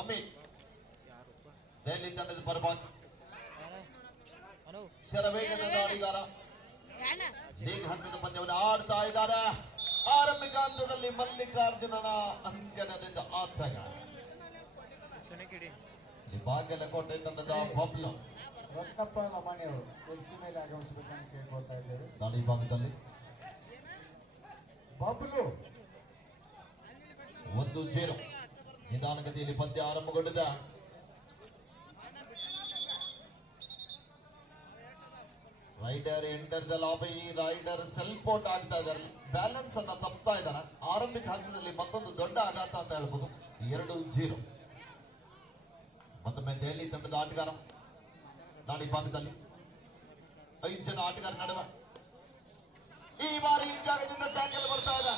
ಅಮಿತ್ ದೆಹಲಿ ತಂಡದ ಪರವಾಗಿ ಶರವೇಗದ ದಾಳಿಗಾರ ಲೀಗ್ ಹಂತದ ಪಂದ್ಯವನ್ನು ಆಡ್ತಾ ಇದ್ದಾರೆ. ಆರಂಭಿಕ ಹಂತದಲ್ಲಿ ಮಲ್ಲಿಕಾರ್ಜುನನ ಅಂಕಣದಿಂದ ಆಚಗ ಬಾಗಲಕೋಟೆ ತಂಡದ ಬಬ್ಲು ರತ್ನಪ್ಪ ಲಮಾಣಿಯವರು ಕುರ್ಚಿ ಮೇಲೆ ಆಗಮಿಸಬೇಕಂತ ಕೇಳ್ಕೊಳ್ತಾ ಇದ್ದೇವೆ. ದಾಳಿ ಭಾಗದಲ್ಲಿ ಬಬ್ಲು 1-0 ನಿಧಾನಗತಿಯಲ್ಲಿ ಪಂದ್ಯ ಆರಂಭಗೊಂಡಿದೆ. Raider enter the lobby. Raider self out ಆಗ್ತಾ ಇದ್ದಾರೆ, ಬ್ಯಾಲೆನ್ಸ್ ಅನ್ನ ತಪ್ತಾ ಇದ್ದಾರೆ. ಆರಂಭಿಕ ಹಂತದಲ್ಲಿ ಮತ್ತೊಂದು ದೊಡ್ಡ ಆಘಾತ ಅಂತ ಹೇಳ್ಬೋದು. 2-0 ಮತ್ತೊಮ್ಮೆ ದೆಹಲಿ ತಂಡದ ಆಟಗಾರ ದಾಳಿ ಭಾಗದಲ್ಲಿ 5 ಜನ ಆಟಗಾರ ನಡುವೆ ಈ ಬಾರಿ ಈ ಜಾಗದಿಂದ ಟ್ಯಾಕಲ್ ಬರ್ತಾ ಇದೆ.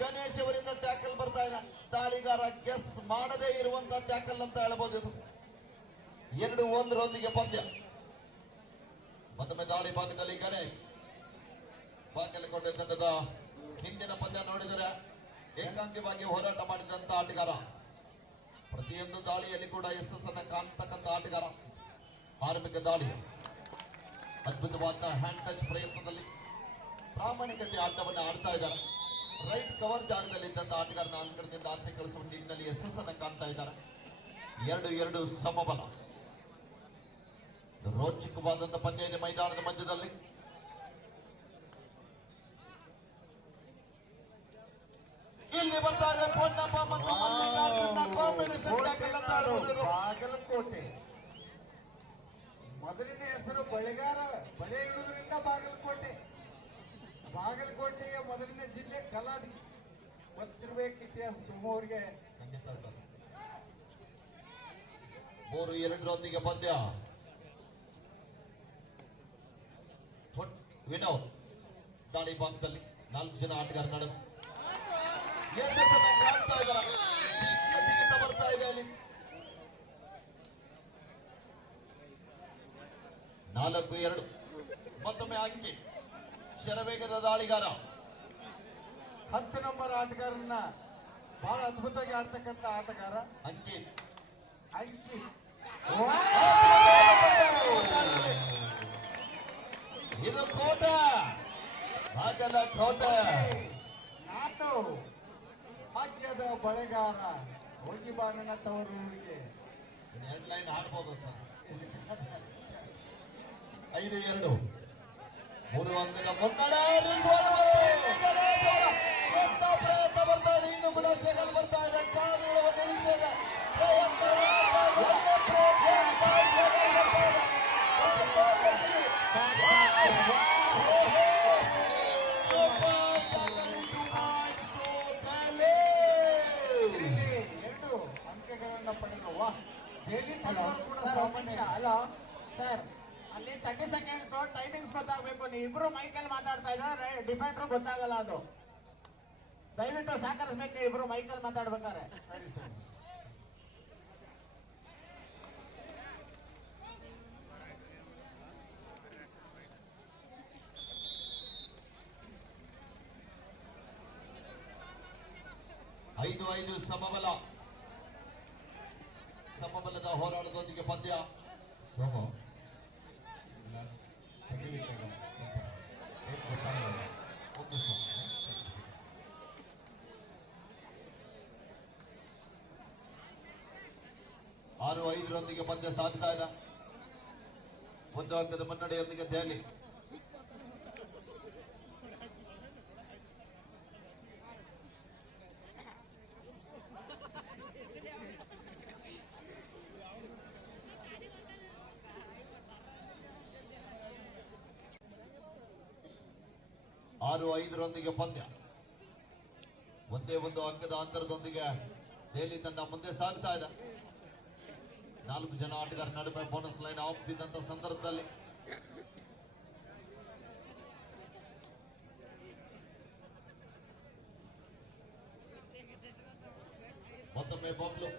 ಗಣೇಶ್ ಅವರಿಂದ ಟ್ಯಾಕಲ್ ಬರ್ತಾ ಇದೆ. ದಾಳಿಗಾರ ಗೆಸ್ ಮಾಡದೇ ಇರುವಂತಹ ಟ್ಯಾಕಲ್ ಅಂತ ಹೇಳ್ಬೋದು. ಇದು 2-1 ಪಂದ್ಯ. ಮತ್ತೊಮ್ಮೆ ದಾಳಿ ಭಾಗದಲ್ಲಿ ಗಣೇಶ್. ಬಾಗಲಕೋಟೆ ತಂಡದ ಹಿಂದಿನ ಪಂದ್ಯ ನೋಡಿದರೆ ಏಕಾಂಗಿಯಾಗಿ ಹೋರಾಟ ಮಾಡಿದಂತ ಆಟಗಾರ, ಪ್ರತಿಯೊಂದು ದಾಳಿಯಲ್ಲಿ ಕೂಡ ಯಶಸ್ಸನ್ನು ಕಾಣತಕ್ಕಂಥ ಆಟಗಾರ. ಆರಂಭಿಕ ದಾಳಿ ಅದ್ಭುತವಾದ ಹ್ಯಾಂಡ್ ಟಚ್ ಪ್ರಯತ್ನದಲ್ಲಿ ಪ್ರಾಮಾಣಿಕತೆ ಆಟವನ್ನು ಆಡ್ತಾ ಇದ್ದಾರೆ. ರೈಟ್ ಕವರ್ ಜಾಗದಲ್ಲಿ ಇದ್ದಂತ ಆಟಗಾರನ ಅಂಕಣದಿಂದ ಆಚೆ ಕಳಿಸುವ ನಿಟ್ಟಿನಲ್ಲಿ ಯಶಸ್ಸನ್ನು ಕಾಣ್ತಾ ಇದ್ದಾರೆ. 2-2 ಸಮಬಲ. ರೋಚಕವಾದಂತ ಪಂದ್ಯ ಇದೆ ಮೈದಾನದ ಮಧ್ಯದಲ್ಲಿ. ಇಲ್ಲಿ ಬರ್ತಾ ಇದೆ ಪೊನ್ನಪ್ಪ ಮತ್ತು ಮಲ್ಲಿಕಾರ್ಜುನ ಕಾಂಬಿನೇಷನ್ ಟ್ಯಾಕಲ್ ಅಂತ ಹೇಳ್ಬೋದು. ಬಾಗಲಕೋಟೆ ಮೊದಲಿನ ಹೆಸರು ಬಳೆಗಾರ, ಬಳೆ ಇಡುವುದರಿಂದ ಬಾಗಲಕೋಟೆ. ಬಾಗಲಕೋಟೆಯ ಮೊದಲಿನ ಜಿಲ್ಲೆ ಕಲಾದಿ. ಗೊತ್ತಿರ್ಬೇಕು ಇತಿಹಾಸ ಸುಮ್ಮವರಿಗೆ. ಖಂಡಿತ ಸರ್. 3-2 ಪಂದ್ಯ. ವಿನೋದ್ ದಾಳಿ ಭಾಗದಲ್ಲಿ 4 ಜನ ಆಟಗಾರ ನಡುವೆ ಯಶಸ್ಸನ್ನು ಕಾಣ್ತಾ ಇದ್ದಾರೆ. ಜಿಗಿತ ಬರ್ತಾ ಇದೆ ಅಲ್ಲಿ. 4-2 ಮತ್ತೊಮ್ಮೆ ಅಂಕಿ. ಶರವೇಗದ ದಾಳಿಗಾರ 10 ನಂಬರ್ ಆಟಗಾರನ್ನ ಬಹಳ ಅದ್ಭುತವಾಗಿ ಆಡ್ತಕ್ಕಂಥ ಆಟಗಾರ ಅಂಕಿತ್. ಇದು ಕೋಟ, ಬಾಗಲಕೋಟೆ. ನಾನು ಭಾಗ್ಯದ ಬಳೆಗಾರ ಹೋಗಿ ಬಾ ನನ್ನ ತವರೂರಿಗೆ. 2 ಲೈನ್ ಹಾಡ್ಬೋದು ಸರ್. 5-2 3 ಅಂಕದ ಮುನ್ನಡೆ. ಪ್ರಯತ್ನ ಬರ್ತಾ ಇದೆ, ಇನ್ನು ಕೂಡ ಸ್ಟ್ರಗಲ್ ಬರ್ತಾ ಇದೆ. ಕಾದುಗಳ ನಿರೀಕ್ಷೆ ಇದೆ. ಎರಡು ಅಂಕಗಳನ್ನ ಪಡೆಯುವ ದೆಹಲಿ ಕೂಡ ಸಾಮಾನ್ಯ ಅಲ್ಲ ಸರ್. ಅಲ್ಲಿ 30 ಸೆಕೆಂಡ್ ಟೈಮಿಂಗ್ಸ್ ಗೊತ್ತಾಗಬೇಕು. ನೀವು ಇಬ್ರು ಮೈಕಲ್ಲಿ ಮಾತಾಡ್ತಾ ಇದ್ದಾರೆ, ಡಿಫೆಂಡರ್ ಗೊತ್ತಾಗಲ್ಲ. ಅದು ದಯವಿಟ್ಟು ಸಹಕರಿಸ್ಬೇಕು. ನೀವು ಇಬ್ರು ಮೈಕಲ್ಲಿ ಮಾತಾಡ್ಬೇಕಾರೆ. ಸರಿ ಸರಿ. ಐದು ಸಮಬಲ. ಸಮಬಲದ ಹೋರಾಟದೊಂದಿಗೆ ಪಂದ್ಯ. ಆರು 5 ಪಂದ್ಯ ಸಾಗ್ತಾ ಇದೆ. 1 ಅಂಕದ ಮುನ್ನಡೆಯೊಂದಿಗೆ ದೆಹಲಿ. ಆರು 5 ಪಂದ್ಯ. 1 ಅಂಕದ ಅಂತರದೊಂದಿಗೆ ದೆಹಲಿ ತಂಡ ಮುಂದೆ ಸಾಗ್ತಾ ಇದೆ. 4 ಜನ ಆಟಗಾರ ನಡುವೆ ಬೋನಸ್ ಲೈನ್ ಆಫ್ ಇದ್ದಂತ ಸಂದರ್ಭದಲ್ಲಿ ಮತ್ತೊಮ್ಮೆ ಬಬ್ಲು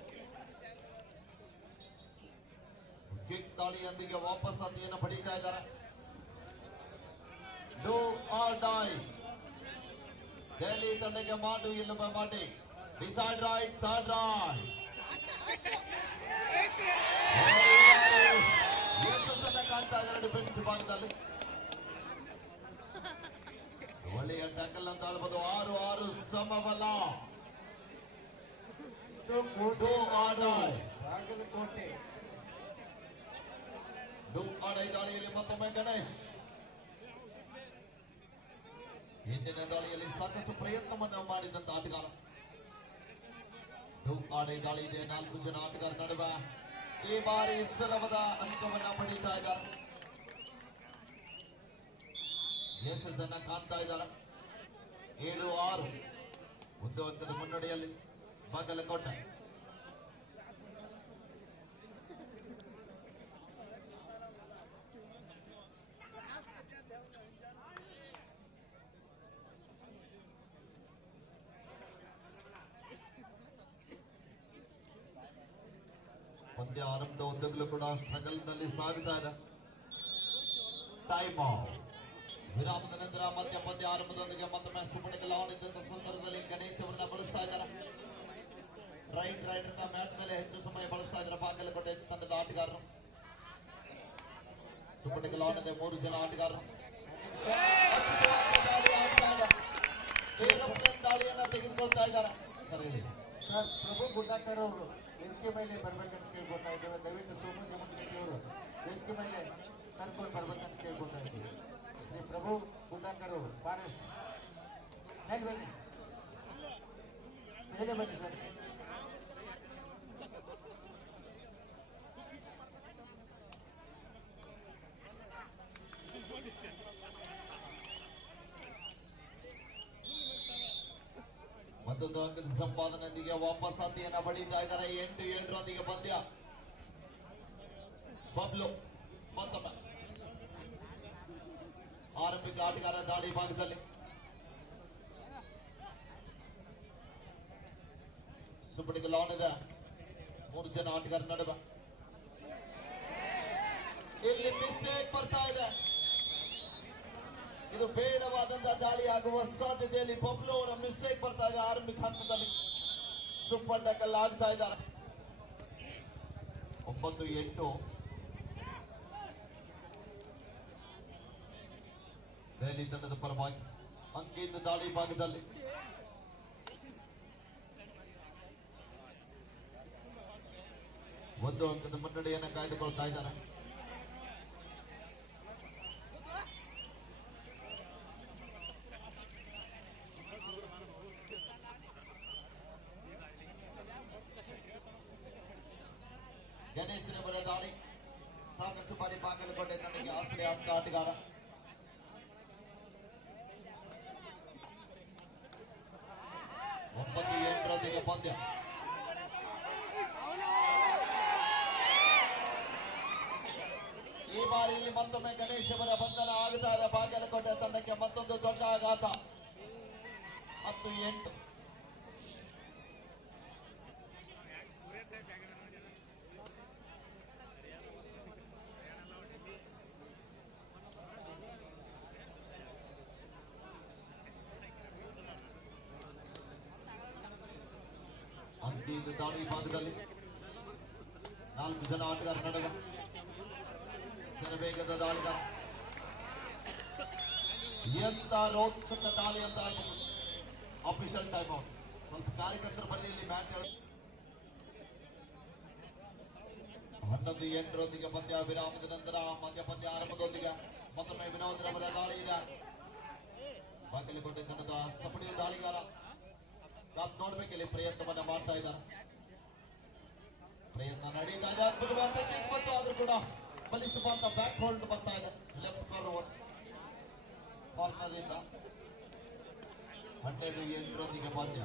ಕಿಕ್ ದಾಳಿಯೊಂದಿಗೆ ವಾಪಸ್ ಅತಿಯನ್ನು ಪಡೀತಾ ಇದ್ದಾರೆ. Do or die. ದೆಹಲಿ ತಂಡಕ್ಕೆ ಮಾಡು ಇಲ್ಲವ ಮಾಡಿ. Decide right, third right. ಯಶಸ್ಸನ್ನ ಕಾಣ್ತಾ ಇದ್ದಾರೆ ಡಿಫೆನ್ಸ್ ಭಾಗದಲ್ಲಿ. ಒಳ್ಳೆಯ ಟ್ಯಾಕಲ್ ಅಂತ ಹೇಳ್ಬೋದು. 6-6 ಸಮಬಲ. ಇದು ಕೋಟೆ ಆಡಾಯ್. ಬಾಗಲಕೋಟೆ. ಆಡೈ ದಾಳಿಯಲ್ಲಿ ಮತ್ತೊಮ್ಮೆ ಗಣೇಶ್. ಹಿಂದಿನ ದಾಳಿಯಲ್ಲಿ ಸಾಕಷ್ಟು ಪ್ರಯತ್ನವನ್ನು ಮಾಡಿದಂತ ಆಟಗಾರ. ಆಡೈ ದಾಳಿ ಇದೆ. 4 ಜನ ಆಟಗಾರ ನಡುವೆ ಈ ಬಾರಿ ಸುಲಭದ ಅಂಕವನ್ನ ಪಡೀತಾ ಇದ್ದಾರೆ. ಯಶಸ್ಸನ್ನ ಕಾಣ್ತಾ ಇದ್ದಾರೆ. 7-6 ಒಂದು ಅಂಕದ ಮುನ್ನಡೆಯಲ್ಲಿ ಬಾಗಲಕೋಟೆ. ಪಂದ್ಯ ಆರಂಭದ ಉದ್ದಗಲೂ ಕೂಡ ಸ್ಟ್ರಗಲ್ ನಲ್ಲಿ ಸಾಗುತ್ತಾ ಇದೆ. ಟೈಮ್ ವಿರಾಮದ ನಂತರ ಮತ್ತೆ ಪಂದ್ಯ ಆರಂಭದೊಂದಿಗೆ ಮತ್ತೊಮ್ಮೆ ಸುಬ್ಬಣಿಗೆ ಲಾವಣ್ ಇದ್ದಂತ ಸಂದರ್ಭದಲ್ಲಿ ಗಣೇಶ್ ಅವರನ್ನ ಬಳಸ್ತಾ ಇದ್ದಾರೆ. ರೈಟ್ ರೈಡರ್ ನ ಮ್ಯಾಟ್ ಮೇಲೆ ಹೆಚ್ಚು ಸಮಯ ಬಳಸ್ತಾ ಇದ್ದಾರೆ ಬಾಗಲಕೋಟೆ ತಂಡದ ಆಟಗಾರರು. ಸುಬ್ಬಣಿಗೆ ಲಾವಣ್ ಇದೆ. 3 ಜನ ಆಟಗಾರರು ದಾಳಿಯನ್ನ ತೆಗೆದುಕೊಳ್ತಾ ಇದ್ದಾರೆ. ಸರಿ ಹೇಳಿ ಸರ್, ಪ್ರಭು ಗುಡ್ಡಾಕರ್ ಅವರು ವೇದಿಕೆ ಮೇಲೆ ಬರ್ಬೇಕಂತ ಕೇಳ್ಕೊತಾ ಇದ್ದೇವೆ. ದಯವಿಟ್ಟು ಸೋಮು ಜಮಖಂಡಿ ಅವರು ವೇದಿಕೆ ಮೇಲೆ ಕರ್ಕೊಂಡು ಬರ್ಬೇಕಂತ ಕೇಳ್ಕೊತಾ ಇದ್ದೀವಿ. ಶ್ರೀ ಪ್ರಭು ಗುಡ್ಡಾಕರ್ ಅವರು ಫಾರೆಸ್ಟ್ ಮೇಲೆ ಬನ್ನಿ, ಮೇಲೆ ಬನ್ನಿ ಸರ್. ಮತ್ತೊಂದು ಅಂಕದ ಸಂಪಾದನೆಯೊಂದಿಗೆ ವಾಪಸ್ ಹಂದಿಯನ್ನ ಬಡಿತಾ ಇದ್ದಾರೆ. 8-7 ಪಂದ್ಯ. ಬಬ್ಲು ಮತ್ತೊಮ್ಮೆ ಆರಂಭಿಕ ಆಟಗಾರ ದಾಳಿ ಭಾಗದಲ್ಲಿ. ಸುಬ್ಬಣಿಗೆ ಲಾನ್ ಇದೆ. 3 ಜನ ಆಟಗಾರ ನಡುವೆ ಇಲ್ಲಿ ಮಿಸ್ಟೇಕ್ ಬರ್ತಾ ಇದೆ. ಇದು ಬೇಡವಾದಂತಹ ದಾಳಿ ಆಗುವ ಸಾಧ್ಯತೆಯಲ್ಲಿ ಬಬ್ಲು ಅವರ ಮಿಸ್ಟೇಕ್ ಬರ್ತಾ ಇದೆ. ಆರಂಭಿಕ ಹಂತದಲ್ಲಿ ಸೂಪರ್ ಟಕ್ಕಲ್ ಆಗ್ತಾ ಇದ್ದಾರೆ. 9-8 ದೆಹಲಿ ತಂಡದ ಪರವಾಗಿ ಅಂಕಿಯಿಂದ ದಾಳಿ ಭಾಗದಲ್ಲಿ. ಒಂದು ಅಂಕದ ಮುನ್ನಡೆಯನ್ನು ಕಾಯ್ದುಕೊಳ್ತಾ ಇದ್ದಾರೆ. ಗಣೇಶನ ಬರ ದಾಳಿ ಸಾಕಷ್ಟು ಬಾರಿ ಬಾಗಲಕೋಟೆ ತಂಡಕ್ಕೆ ಆಶ್ರಯ ಆಗ್ತ ಆಟಗಾರ. ಒಂಬತ್ತು 8 ಪಂದ್ಯ. ಈ ಬಾರಿ ಇಲ್ಲಿ ಮತ್ತೊಮ್ಮೆ ಗಣೇಶ್ ಅವರ ಬಂಧನ ಆಗ್ತಾ ಇದೆ. ಬಾಗಲಕೋಟೆ ತಂಡಕ್ಕೆ ಮತ್ತೊಂದು ದೊಡ್ಡ ಆಘಾತ. 10-8. ಅಂಕಿಯಿಂದ ದಾಳಿ ಭಾಗದಲ್ಲಿ 4 ಜನ ಆಟಗಾರ ನಡುವೆ ವೇಗದ ದಾಳಿಗಾರ. ಎಂತ ರೋಚಕ ದಾಳಿ ಅಂತ ಹೇಳ್ಬೋದು. Official time out. ಸ್ವಲ್ಪ ಕಾರ್ಯಕರ್ತರು ಬನ್ನಿ ಇಲ್ಲಿ ಮ್ಯಾಚ್. 11-8 ಪಂದ್ಯ. ವಿರಾಮದ ನಂತರ ಪಂದ್ಯ ಆರಂಭದೊಂದಿಗೆ ಮತ್ತೊಮ್ಮೆ ವಿನೋದ್ರವರ ದಾಳಿ ಇದೆ. ಬಾಗಲಕೋಟೆ ತಂಡದ ಸಪಡಿಯ ದಾಳಿಗಾರ ನೋಡ್ಬೇಕಿಲ್ಲಿ ಪ್ರಯತ್ನವನ್ನ ಮಾಡ್ತಾ ಇದ್ದಾರೆ. ಪ್ರಯತ್ನ ನಡೀತಾ ಇದೆ. ಅದ್ಭುತವಾದ ಟೆಕ್ನಿಕ್ ಬಂತು. ಆದ್ರೂ ಕೂಡ ಬಲಿಷ್ಠವಾದ ಬ್ಯಾಕ್ ಹೋಲ್ಡ್ ಬರ್ತಾ ಇದೆ ಲೆಫ್ಟ್ ಕಾರ್ನರ್ ಇಂದ. 12-8 ಪಂದ್ಯ.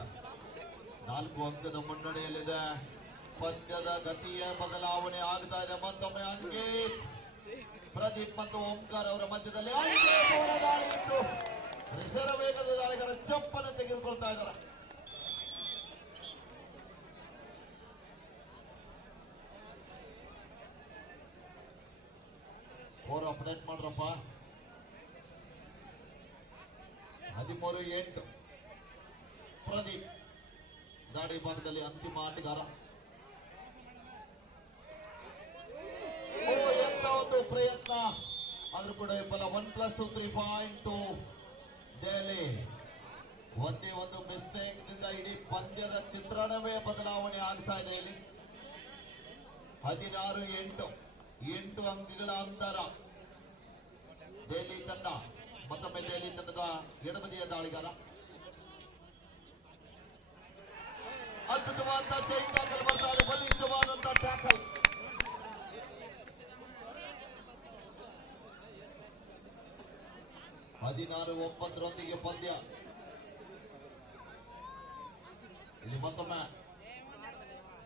4 ಅಂಕದ ಮುನ್ನಡೆಯಲ್ಲಿದೆ. ಪಂದ್ಯದ ಗತಿಯ ಬದಲಾವಣೆ ಆಗ್ತಾ ಇದೆ. ಮತ್ತೊಮ್ಮೆ ಅಂಕಿತ್, ಪ್ರದೀಪ್ ಮತ್ತು ಓಂಕಾರ್ ಅವರ ಮಧ್ಯದಲ್ಲಿ ದಾಳಿ ಇತ್ತು. ರಿಸರ್ವ್ ವೇಗದ ದಾಳಿಗಾರ ಚಪ್ಪನ್ನು ತೆಗೆದುಕೊಳ್ತಾ ಇದ್ದಾರೆ. Score update ಮಾಡ್ರಪ್ಪ. 13-8 ಪ್ರದೀಪ್ ದಾಳಿ ಭಾಗದಲ್ಲಿ ಅಂತಿಮ ಆಟಗಾರ. ಪ್ರಯತ್ನ ಆದ್ರೂ ಕೂಡ ವಿಫಲ. 1+2 3 ಪಾಯಿಂಟ್ ದೆಹಲಿ. ಒಂದೇ ಒಂದು ಮಿಸ್ಟೇಕ್ ದಿಂದ ಇಡೀ ಪಂದ್ಯದ ಚಿತ್ರಣವೇ ಬದಲಾವಣೆ ಆಗ್ತಾ ಇದೆ ಇಲ್ಲಿ. 16-8 ಅಂಕಗಳ ಅಂತರ. ದೆಹಲಿ ತಂಡ ಮತ್ತೊಮ್ಮೆ ದೆಹಲಿ ತಂಡದ ಎಡಬದಿಯ ದಾಳಿಗಾರ ಅದ್ಭುತವಾದ ಚೈನ್ ಟ್ಯಾಕಲ್ ಬರ್ತಾ ಇದೆ. ಬಲಿಷ್ಠವಾದಂತ ಟ್ಯಾಕಲ್. ಹದಿನಾರು 9 ಪಂದ್ಯ. ಇಲ್ಲಿ ಮತ್ತೊಮ್ಮೆ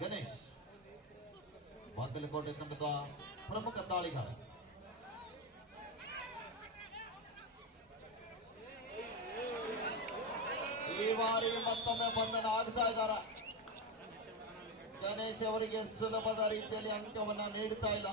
ಗಣೇಶ್ ಬಾಗಲಕೋಟೆ ತಂಡದ ಪ್ರಮುಖ ದಾಳಿಗಾರ. ಈ ಬಾರಿ ಮತ್ತೊಮ್ಮೆ ಬಂಧನ ಆಗ್ತಾ ಇದ್ದಾರೆ. ಗಣೇಶ್ ಅವರಿಗೆ ಸುಲಭದ ರೀತಿಯಲ್ಲಿ ಅಂಕವನ್ನ ನೀಡುತ್ತಾ ಇಲ್ಲ.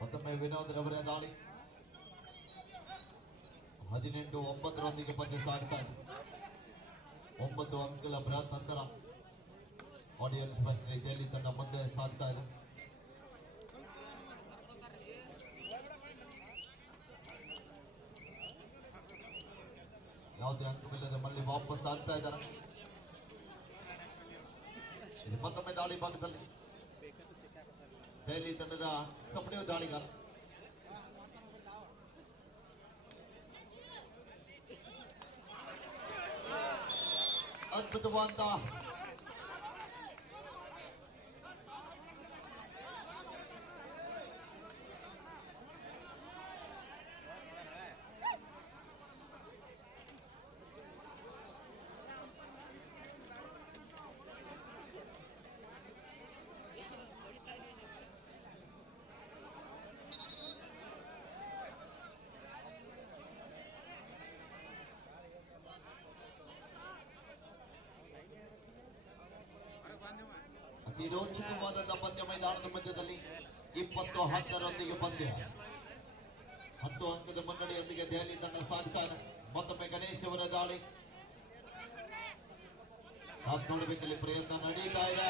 ಮತ್ತೊಮ್ಮೆ ವಿನೋದ್ ರವರ ದಾಳಿ. 18-9 ಪಂದ್ಯ ಸಾಗ್ತಾ ಇದೆ. 9 ಅಂಕಗಳ ಬೃಹತ್ ಅಂತರ. ಆಡಿಯನ್ಸ್ ಫ್ಯಾಕ್ಟರಿ ದೆಹಲಿ ತಂಡ ಮುಂದೆ ಸಾಗ್ತಾ ಇದೆ. ಯಾವುದೇ ಅಂಕವಿಲ್ಲದೆ ಮళ్ళీ ವಾಪಸ್ ಆಗ್ತಾ ಇದ್ದಾರೆ. ಮತ್ತೊಮ್ಮೆ ದಾಳಿ ಭಾಗದಲ್ಲಿ ದೆಹಲಿ ತಂಡದ ಸಪಡೆಯ ದಾಳಿಗಾರ. ಅದ್ಭುತವಾದ ಅತಿ ರೋಚಕವಾದಂತಹ ಪಂದ್ಯ ಮೈದಾನದ ಮಧ್ಯದಲ್ಲಿ. 20-10 ಪಂದ್ಯ. 10 ಅಂಕದ ಮುನ್ನಡೆಯೊಂದಿಗೆ ದೆಹಲಿ ತಂಡ ಸಾಗ್ತಾ ಇದೆ. ಮತ್ತೊಮ್ಮೆ ಗಣೇಶ್ ಅವರ ದಾಳಿ. ನೋಡಬೇಕಲ್ಲಿ ಪ್ರಯತ್ನ ನಡೀತಾ ಇದೆ.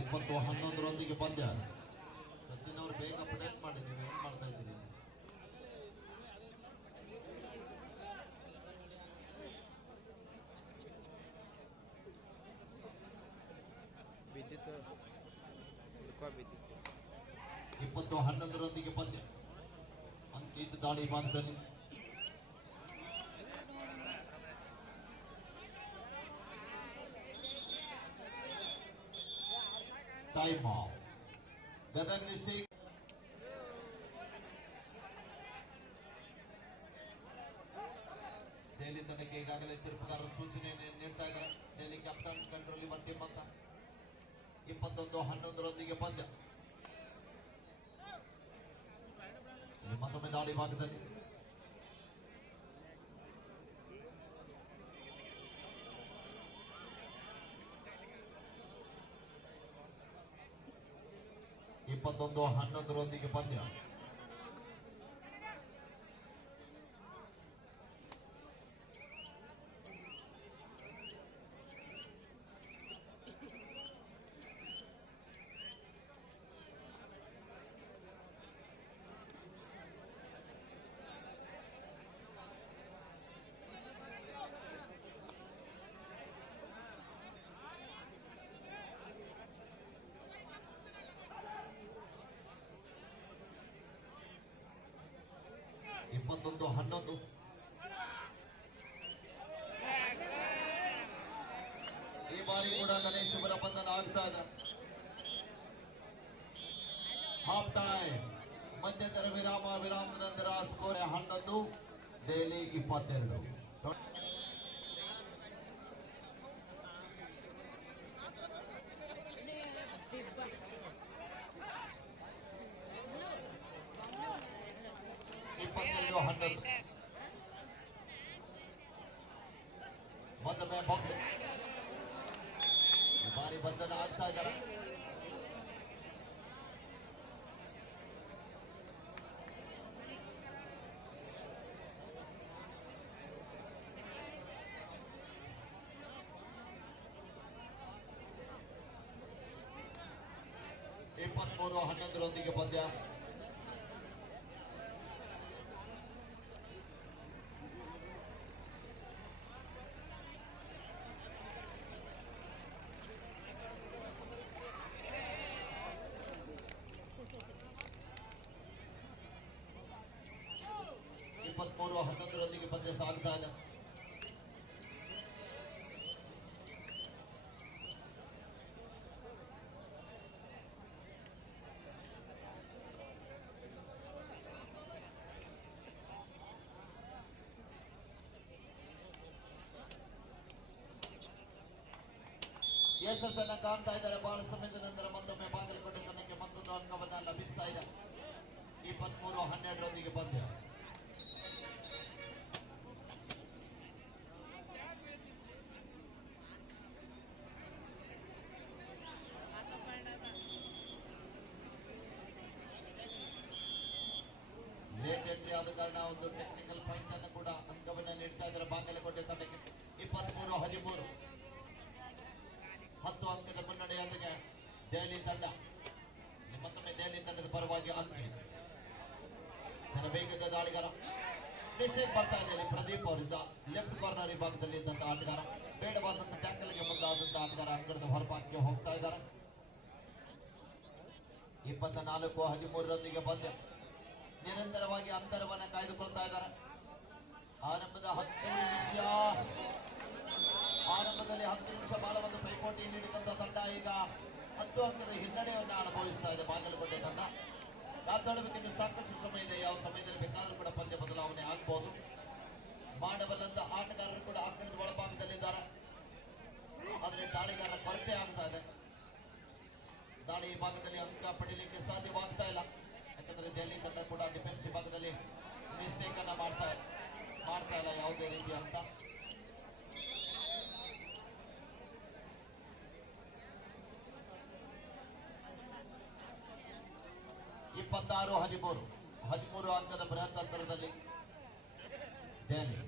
ಇಪ್ಪತ್ತು 11 ಪಂದ್ಯ. ಸಚಿನ್ ಅವರು ಬೇಗ ಅಪ್ಡೇಟ್ ಮಾಡಿ, ನೀವು ಏನ್ ಮಾಡ್ತಾ ಇದ್ದೀರಿ? ವಿದ್ಯುತ್ ಹುಡುಕುವ ವಿದ್ಯುತ್ 20-11 ಪಂದ್ಯ. ಅಂಕಿತ ದಾಳಿ ಭಾಗದಲ್ಲಿ time of. Gadag district Delhi ತಂಡಕ್ಕೆ ಈಗಾಗಲೇ ತೀರ್ಪುಗಾರರು ಸೂಚನೆಯನ್ನು ನೀಡ್ತಾ ಇದ್ದಾರೆ. ದೆಹಲಿ ಕ್ಯಾಪ್ಟನ್ ಕಂಟ್ರೋಲ್ ಇವನ್ ಟೀಮ್ ಅಂತ. 21-11 ಪಂದ್ಯ. ಮತ್ತೊಮ್ಮೆ ದಾಳಿ ಭಾಗದಲ್ಲಿ ಇಪ್ಪತ್ತೊಂದು 11 ಪಂದ್ಯ. ಇಪ್ಪತ್ತೊಂದು 11. ಈ ಬಾರಿ ಕೂಡ ಗಣೇಶ್ ಅವರ ಬಂಧನ ಆಗ್ತಾ ಇದೆ. ಹಾಫ್ ಟೈಮ್, ಮಧ್ಯಂತರ ವಿರಾಮದ ನಂತರ ಸ್ಕೋರ್ 11 ಡೈಲಿ 22. ಇಪ್ಪತ್ತೆರಡು 11 ಮತ್ತೊಮ್ಮೆ ಬಾಕ್ಸ್ ಈ ಬಾರಿ ಬಂಧನ ಆಗ್ತಾ ಇದ್ದಾರೆ. ಇಪ್ಪತ್ಮೂರು 11 ಪಂದ್ಯ. ಇಪ್ಪತ್ಮೂರು 11 ಪಂದ್ಯ ಸಾಗ್ತಾ ಇದೆ. ಯಶಸ್ಸನ್ನ ಕಾಣ್ತಾ ಇದ್ದಾರೆ. ಬಹಳ ಸಮಯದ ನಂತರ ಮತ್ತೊಮ್ಮೆ ಬಾಗಲಕೋಟೆ ತನಕ್ಕೆ ಮತ್ತೊಂದು ಅಂಕವನ್ನ ಲಭಿಸ್ತಾ ಇದೆ. 23-12 ಪಂದ್ಯ. ಲೇಟ್ ಎಂಟ್ರಿ ಆದ ಕಾರಣ ಒಂದು ಟೆಕ್ನಿಕಲ್ ಪಾಯಿಂಟ್ ಅನ್ನು ಕೂಡ ಅಂಕವನ್ನ ನೀಡ್ತಾ ಇದ್ದಾರೆ ಬಾಗಲಕೋಟೆ ತಂಡಕ್ಕೆ. 23-13 10 ಅಂಕದ ಮುನ್ನಡೆಯೊಂದಿಗೆ ದೆಹಲಿ ತಂಡ. ಮತ್ತೊಮ್ಮೆ ದೆಹಲಿ ತಂಡದ ಪರವಾಗಿ ಅಂಕಿ ವೇಗದ ದಾಳಿಗಾರ ಮಿಸ್ಟೇಕ್ ಬರ್ತಾ ಇದೆ ಪ್ರದೀಪ್ ಅವರಿಂದ. ಲೆಫ್ಟ್ ಕಾರ್ನರ್ ವಿಭಾಗದಲ್ಲಿ ಇದ್ದಂತಹ ಆಟಗಾರ ಬೇಡವಾದಂತಹ ಟ್ಯಾಕಲ್ಗೆ ಮುಂದಾದಂತಹ ಆಟಗಾರ ಅಂಗಡದ ಹೊರಪಾಕಿಗೆ ಹೋಗ್ತಾ ಇದ್ದಾರೆ. 24-13 ಪಂದ್ಯ. ನಿರಂತರವಾಗಿ ಅಂತರವನ್ನ ಕಾಯ್ದುಕೊಳ್ತಾ ಇದ್ದಾರೆ. ಆರಂಭದ 10 ನಿಮಿಷ ಬಹಳ ಒಂದು ಪೈಪೋಟಿ ನೀಡಿದಂತಹ ತಂಡ ಈಗ 10 ಅಂಕದ ಹಿನ್ನಡೆಯನ್ನು ಅನುಭವಿಸ್ತಾ ಇದೆ ಬಾಗಲಕೋಟೆ ತಂಡ. ಕಾದಾಡಬೇಕಿನ್ನು ಸಾಕಷ್ಟು ಸಮಯ ಇದೆ. ಯಾವ ಸಮಯದಲ್ಲಿ ಬೇಕಾದರೂ ಕೂಡ ಪಂದ್ಯ ಬದಲಾವಣೆ ಆಗಬಹುದು. ಮಾಡಬಲ್ಲಂತ ಆಟಗಾರರು ಕೂಡ ಅಂಕಣದ ಒಳಭಾಗದಲ್ಲಿದ್ದಾರೆ. ಆದರೆ ದಾಳಿಗಾರರ ಕೊರತೆ ಆಗ್ತಾ ಇದೆ. ದಾಳಿ ಭಾಗದಲ್ಲಿ ಅಂಕ ಪಡೀಲಿಕ್ಕೆ ಸಾಧ್ಯವಾಗ್ತಾ ಇಲ್ಲ. ಯಾಕಂದ್ರೆ ದೆಹಲಿ ತಂಡ ಕೂಡ ಡಿಫೆನ್ಸ್ ವಿಭಾಗದಲ್ಲಿ ಮಿಸ್ಟೇಕ್ ಅನ್ನ ಮಾಡ್ತಾ ಇಲ್ಲ ಯಾವುದೇ ರೀತಿ ಅಂತ. 26-13 ಅಂಕದ ಬೃಹತ್ ಅಂತರದಲ್ಲಿ ದೆಹಲಿ.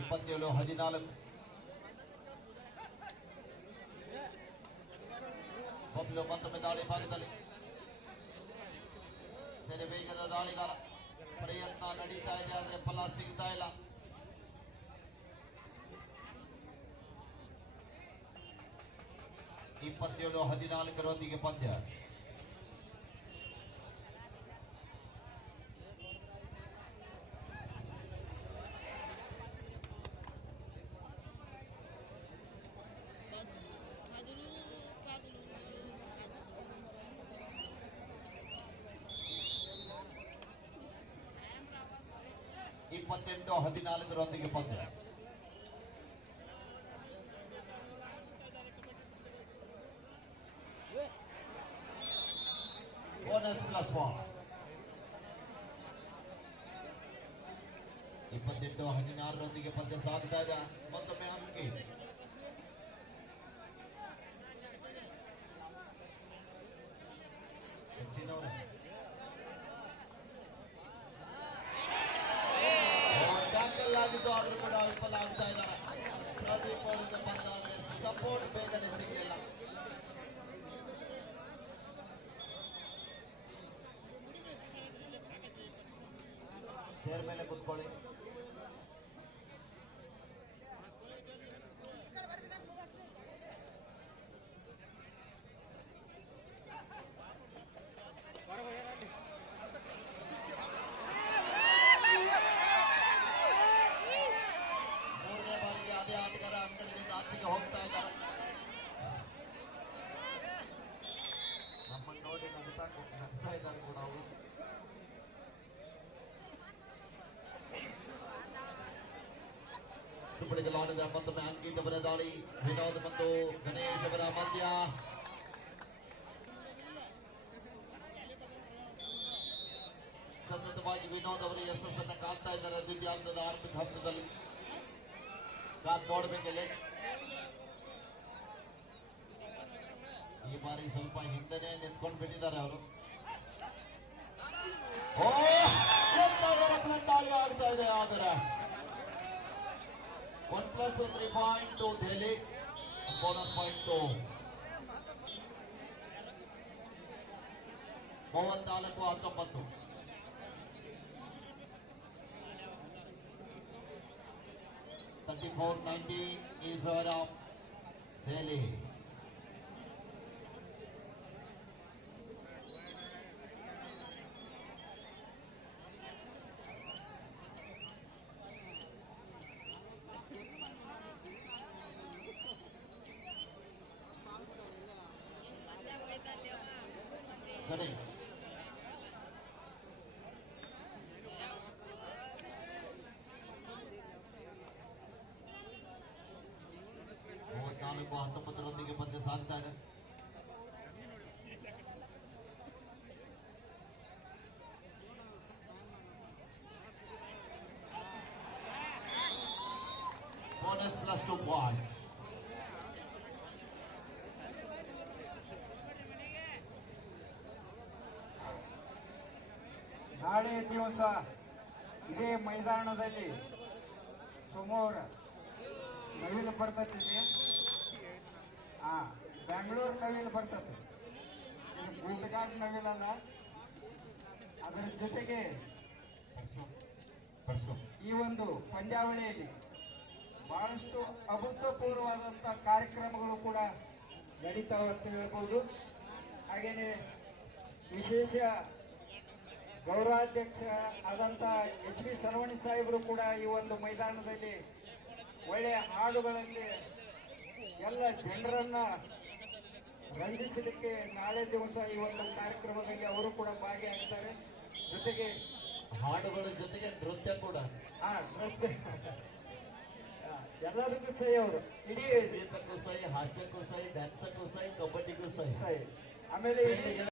ಇಪ್ಪತ್ತೇಳು 14 ಬಬ್ಲು ಮತ್ತೊಮ್ಮೆ ದಾಳಿ ಭಾಗದಲ್ಲಿ ಸೆರೆ ವೇಗದ ದಾಳಿಗಾರ. ಪ್ರಯತ್ನ ನಡೀತಾ ಇದೆ ಆದರೆ ಫಲ ಸಿಗ್ತಾ ಇಲ್ಲ. ಇಪ್ಪತ್ತೇಳು 14 ಪಂದ್ಯ. ಇಪ್ಪತ್ತೆಂಟು 14 ಪಂದ್ಯ. ಬೋನಸ್ +1. 28-16 ಪಂದ್ಯ ಸಾಗ್ತಾ ಇದೆ. ಮತ್ತೊಮ್ಮೆ ಅಂಕಿ ಸಚಿನ್ ಅವರು ಟ್ಯಾಕಲ್ ಆಗಿದ್ದು ಆದ್ರೂ ಕೂಡ ವಿಫಲ ಆಗ್ತಾ ಇದ್ದಾರೆ. ಪ್ರದೀಪ್ ಅವರಿಂದ ಬಂದಾದ್ರೆ ಸಪೋರ್ಟ್ ಬೇಗನೆ ಸಿಗಲಿಲ್ಲ. ಚೇರ್ ಮೇಲೆ ಕುತ್ಕೊಳ್ಳಿ. ಮೂರನೇ ಬಾರಿಗೆ ಅದೇ ಆಟಗಾರ ಅಂಗಡಿಯಿಂದ ಆಚೆಗೆ ಹೋಗ್ತಾ ಇದ್ದಾರೆ. ನಮ್ಮನ್ನು ನೋಡಿ ನಗ್ತಾ ಇದ್ದಾರೆ ಕೂಡ ಅವರು. ಸುಬ್ಬಡಿಗಲಾಡಿದ ಮತ್ತೊಮ್ಮೆ ಅಂಕಿತ್ ಅವರ ದಾಳಿ. ವಿನೋದ್ ಮತ್ತು ಗಣೇಶ್ ಅವರ ಮಧ್ಯ ಸತತವಾಗಿ ವಿನೋದ್ ಅವರು ಯಶಸ್ಸನ್ನ ಕಾಣ್ತಾ ಇದ್ದಾರೆ ದ್ವಿತೀಯಾರ್ಧದ ಆರಂಭಿಕ ಹಂತದಲ್ಲಿ. ಕಾದ್ ನೋಡ್ಬೇಕಿಲ್ಲ. ಈ ಬಾರಿ ಸ್ವಲ್ಪ ಹಿಂದೆನೆ ನಿಂತ್ಕೊಂಡು ಬಿಟ್ಟಿದ್ದಾರೆ ಅವರು. ಓ ದಾಳಿ ಆಗ್ತಾ ಇದೆ. ಆದರೆ 1+3 point Delhi, bonus point 34-19. in favor of Delhi. Ganesh. ನಾಲ್ಕು 19ರೊಂದಿಗೆ ಪಂದ್ಯ ಸಾಗ್ತಾ ಇದೆ. Bonus +2 point. ನಾಳೆ ದಿವಸ ಇದೇ ಮೈದಾನದಲ್ಲಿ ಸೋಮವಾರ ನವಿಲು ಬರ್ತೈತಿ. ಬೆಂಗಳೂರು ನವಿಲು ಬರ್ತದೆ. ಇದು ಗುಲ್ಡಗಾಡ್ ನವಿಲಲ್ಲ. ಅದರ ಜೊತೆಗೆ ಈ ಒಂದು ಪಂದ್ಯಾವಳಿಯಲ್ಲಿ ಬಹಳಷ್ಟು ಅಭೂತಪೂರ್ವವಾದಂಥ ಕಾರ್ಯಕ್ರಮಗಳು ಕೂಡ ನಡೀತಾವೆ ಅಂತ ಹೇಳ್ಬೋದು. ಹಾಗೆಯೇ ವಿಶೇಷ ಗೌರವಾಧ್ಯಕ್ಷ ಆದಂಥ HB ಸರ್ವಣಿ ಸಾಹೇಬರು ಕೂಡ ಈ ಒಂದು ಮೈದಾನದಲ್ಲಿ ಒಳ್ಳೆಯ ಹಾಡುಗಳಲ್ಲಿ ಎಲ್ಲ ಜನರನ್ನ ರಂಜಿಸಲಿಕ್ಕೆ ನಾಳೆ ದಿವಸ ಈ ಒಂದು ಕಾರ್ಯಕ್ರಮದಲ್ಲಿ ಅವರು ಕೂಡ ಭಾಗಿಯಾಗ್ತಾರೆ. ಜೊತೆಗೆ ಹಾಡುಗಳ ಜೊತೆಗೆ ನೃತ್ಯ ಕೂಡ. ನೃತ್ಯ ಎಲ್ಲದಕ್ಕೂ ಸಹಿ ಅವರು. ಇಡೀ ಸಂಗೀತಕ್ಕೂ ಸಹಿ, ಹಾಸ್ಯಕ್ಕೂ ಸಹಿ, ಡ್ಯಾನ್ಸಕ್ಕೂ ಸಹಿ, ಕಬಡ್ಡಿಗೂ ಸಹಿ. ಆಮೇಲೆ ಇಡೀ